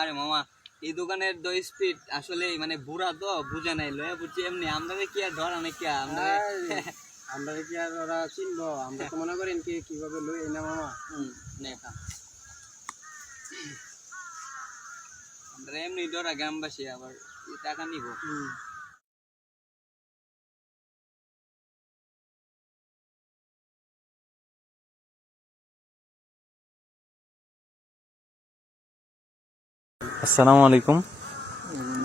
আরে মামা এই দোকানের দই স্পিড আসলে মানে বুড়া তো বুঝে নাই লয়ে বুঝছি এমনি আমরা কি আর ধরা নাকি আমরা কি আর ওরা চিনবো? আমরা তো মনে করেন কিভাবে লই না মামা। নেতা আমরা এমনি ধরা গ্রামবাসী আবার টাকা নিব। আসসালামু আলাইকুম।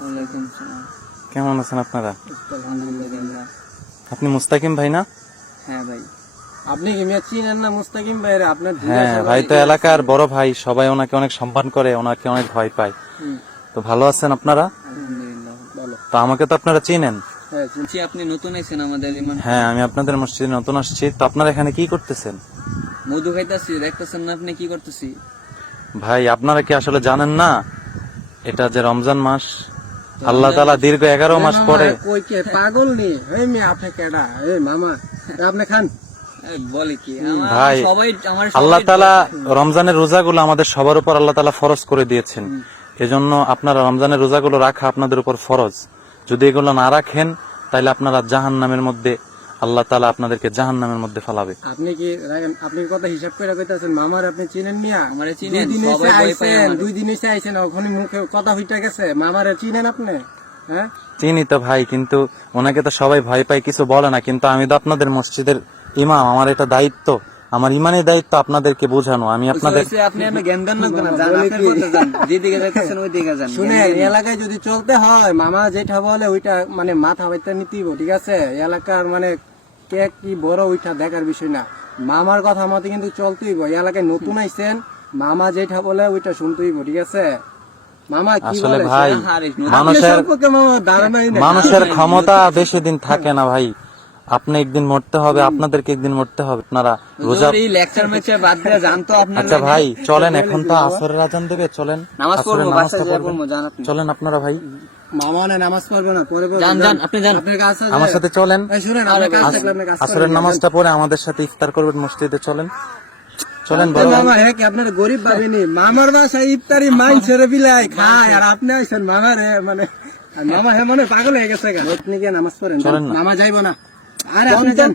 ওয়ালাইকুম আসসালাম। কেমন আছেন আপনারা? আলহামদুলিল্লাহ। আপনি মুস্তাকিম ভাই না? হ্যাঁ ভাই। আপনি কি মিয়া চিনেন না মুস্তাকিম ভাই? আপনার হ্যাঁ ভাই, তো এলাকার বড় ভাই, সবাই ওনাকে অনেক সম্মান করে, ওনাকে অনেক ভয় পায়। তো ভালো আছেন আপনারা? আলহামদুলিল্লাহ ভালো। তো আমাকে তো আপনারা চিনেন। হ্যাঁ চিনছি। আপনি নতুন আছেন আমাদের ইমান? হ্যাঁ, আমি আপনাদের মসজিদে নতুন আসছি। তো আপনারা এখানে কি করতেছেন? মধু খাইতাছি, দেখতেছেন না আপনি কি করতেছি? ভাই আপনারা কি আসলে জানেন না এটা যে রমজান মাস, আল্লাহ তাআলা দীর্ঘ 11 মাস পরে। কই কে পাগল নি? এই মিয়া আপনি কেডা? এই মামা আপনি খান। বলে কি ভাই, সবাই আমার আল্লাহ তাআলা রমজানের রোজাগুলো আমাদের সবার উপর আল্লাহ তাআলা ফরজ করে দিয়েছেন। এজন্য আপনারা রমজানের রোজাগুলো রাখা আপনাদের উপর ফরজ। যদি এগুলো না রাখেন তাহলে আপনারা জাহান্নামের মধ্যে, আল্লাহ তাআলা আপনাদেরকে জাহান্নামের মধ্যে ফেলাবে। আপনি কি আপনি কথা হিসাব করে কইতাছেন? মামার আপনি চিনেন মিয়া? আমারে চিনেন, 2 দিন সবাই ভয় পায় আমারে। 2 দিন এসে আইছেন, ওখানে মুখে কথা হইটা গেছে। মামারে চিনেন আপনি? হ্যাঁ চিনি তো ভাই, কিন্তু ওনাকে তো সবাই ভয় পায়, কিছু বলে না। কিন্তু আমি তো আপনাদের মসজিদের ইমাম, আমার এটা দায়িত্ব, আমার ইমানের দায়িত্ব আপনাদেরকে বোঝানো। আমি আপনাদের আপনি আমি জ্ঞান দেন না কেন? জান আপনার কথা জান, যেদিকে যাচ্ছেন ওই দিকে যান। শুনে এলাকায় যদি চলতে হয়, মামা যেটা বলে ওইটা মানে মাথা বাইতে নিতেইব, ঠিক আছে? এলাকার মানে কে কি বড় ওইটা দেখার বিষয় না। মামার কথা মতে কিন্তু চলতেইব। এলাকায় নতুন আইছেন, মামা যেটা বলে ওইটা শুনতেইব, ঠিক আছে? মামা কি আসলে বলে ভাই, মানুষের মামা ধারণাই নেই। মানুষের ক্ষমতা বেশি দিন থাকে না ভাই। আপনি একদিন মরতে হবে, আপনাদেরকে একদিন মরতে হবে। আপনারা রোজা লেকচার মেচে বাদ দিয়ে জান তো আপনার। আচ্ছা ভাই চলেন, এখন তো আসরের আজান দেবে, চলেন নামাজ আসরের পড়বো, নামাজটা বাসায় যাই পড়বেন। পড়বো, জান আপনি। চলেন আপনারা ভাই, মামা না নামাজ পড়বে না, পরে যান যান আপনি যান। আপনার কাছে আমার সাথে চলেন। শুনেন, আপনার কাছে থাকলে আপনি কাজ আসরের করেন। নামাজটা পড়ে আমাদের সাথে ইফতার করবেন মসজিদে। চলেন চলেন বড় ভাই। মামা হ্যাঁ কি আপনার গরিব ভাবিনি? মামার বাসায় ইফতারি মাইন ছেড়ে বিলাই খায়, আর আপনি আইছেন মামার মানে মামা হ্যাঁ মনে পাগল হয়ে গেছে। আপনি গিয়ে নামাজ পড়েন, চলেন না। মামা যাইবো না। আরে আপনি যান,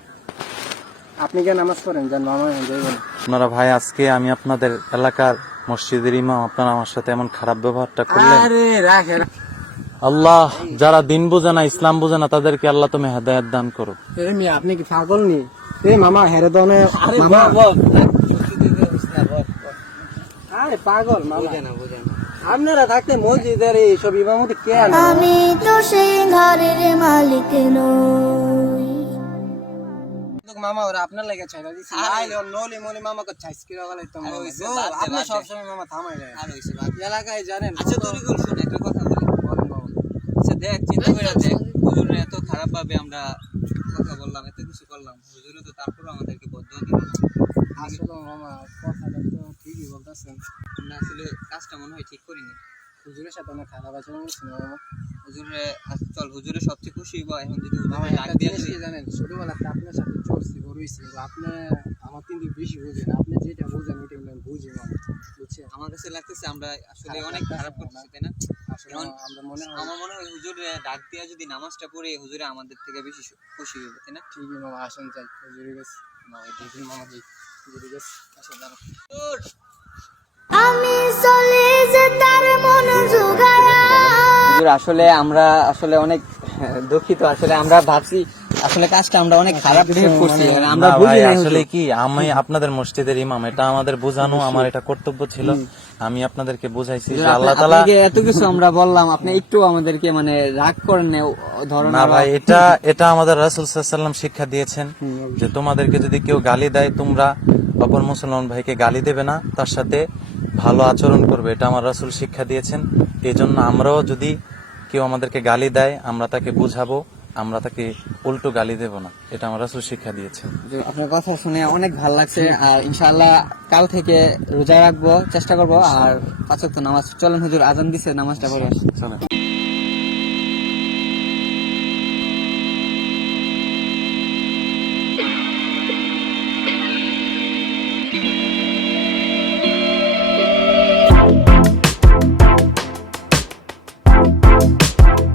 আপনি গিয়ে নামাজ পড়েন, যান, মামা যাইবো না। আপনারা ভাই, আজকে আমি আপনাদের এলাকার মসজিদের ইমাম, আপনারা আমার সাথে এমন খারাপ ব্যবহারটা করলেন। আরে রাখে আল্লাহ, যারা দিন বোঝে না, ইসলাম বোঝে না, তাদেরকে আল্লাহ তুমি হেদায়েত দান করো। মিয়া আপনি কি পাগল নি? এ মামা হেরে দনে মামা আরে পাগল মামা আপনারা থাকতে মসজিদের এইসব ইমামতি কে আনে? আমি তো সেই ঘরের মালিক নই। মামা ওরা আপনার লাগে ছাইরা দিছি। আইলে নলি মলি মামাকে ছাইস কিরা গলাইতাম। আপনি সব সময় মামা থামাই দেন। আর হইছে বাদ। এলাকায় জানেন। আচ্ছা তোরই গোল শুন, একটা কথা বলি। আচ্ছা দেখ, চিন্তা করে দেখ, হুজুরে এত খারাপ ভাবে আমরা কথা বললাম, এত কিছু করলাম, হুজুরে তো তারপরে আমাদেরকে বদদোয়া দিল না। আসলে মামা কথাটা তো ঠিকই বলতেছেন। আমরা আসলে কাজটা মনে হয় ঠিক করিনি। হুজুরের সাথে অনেক খারাপ আচরণ করছি মামা। হুজুরে চল, হুজুরে সবচেয়ে খুশি হইব এখন যদি মামা হুজুরে ডাক একটা দিয়ে জিনিস কি দিই। জানেন? ছোটবেলাতে আপনার সাথে চলছি, বড় হইছি, কিন্তু আপনি আমার কিন্তু বেশি বুঝেন। আপনি যেটা বুঝেন ওইটা আমি বুঝি মামা, বুঝছেন? আমার কাছে লাগতেছে আমরা আসলে অনেক খারাপ করতেছি, তাই না? আসলে আমরা মনে হয় আমার মনে হয় হুজুরে ডাক দিয়া যদি নামাজটা পড়ে, হুজুরে আমাদের থেকে বেশি খুশি হইব, তাই না? ঠিকই মামা। আসেন যাই হুজুরের কাছে। মামা দেখি মামা যাই হুজুরের কাছে। আসেন দাঁড়ান। আমি চলে যে তার মন জুগায়া। হুজুর আসলে আমরা আসলে অনেক দুঃখিত। আসলে আমরা ভাবছি আসলে কাজটা আমরা অনেক খারাপ ভেবে করছি, আমরা না বুঝি ভাই, না। আসলে কি, আমি আপনাদের মসজিদের ইমাম, এটা আমাদের বোঝানো, আমার এটা কর্তব্য ছিল। আমি আপনাদেরকে বুঝাইছি যে আল্লাহ তাআলা, আপনাকে এত কিছু আমরা বললাম, আপনি একটু আমাদেরকে মানে রাগ করেন না ধরনের। না ভাই, এটা আমাদের রাসূল সাল্লাল্লাহু আলাইহি ওয়াসাল্লাম শিক্ষা দিয়েছেন যে তোমাদেরকে যদি কেউ গালি দেয়, তোমরা অপর মুসলমান ভাইকে গালি দেবে না, তার সাথে ভালো আচরণ করবে। এটা আমার রাসূল শিক্ষা দিয়েছেন। এই জন্য আমরাও যদি কেউ আমাদেরকে গালি দেয়, আমরা তাকে বুঝাবো, আমরা তাকে উল্টো গালি দেব না। এটা আমার রাসূল শিক্ষা দিয়েছেন। আপনার কথা শুনে অনেক ভালো লাগছে। আর ইনশাআল্লাহ কাল থেকে রোজা রাখবো, চেষ্টা করবো। আর 5 ওয়াক্ত নামাজ। চলেন হুজুর, আজান দিছে, নামাজটা পড়ে আসি। চলেন।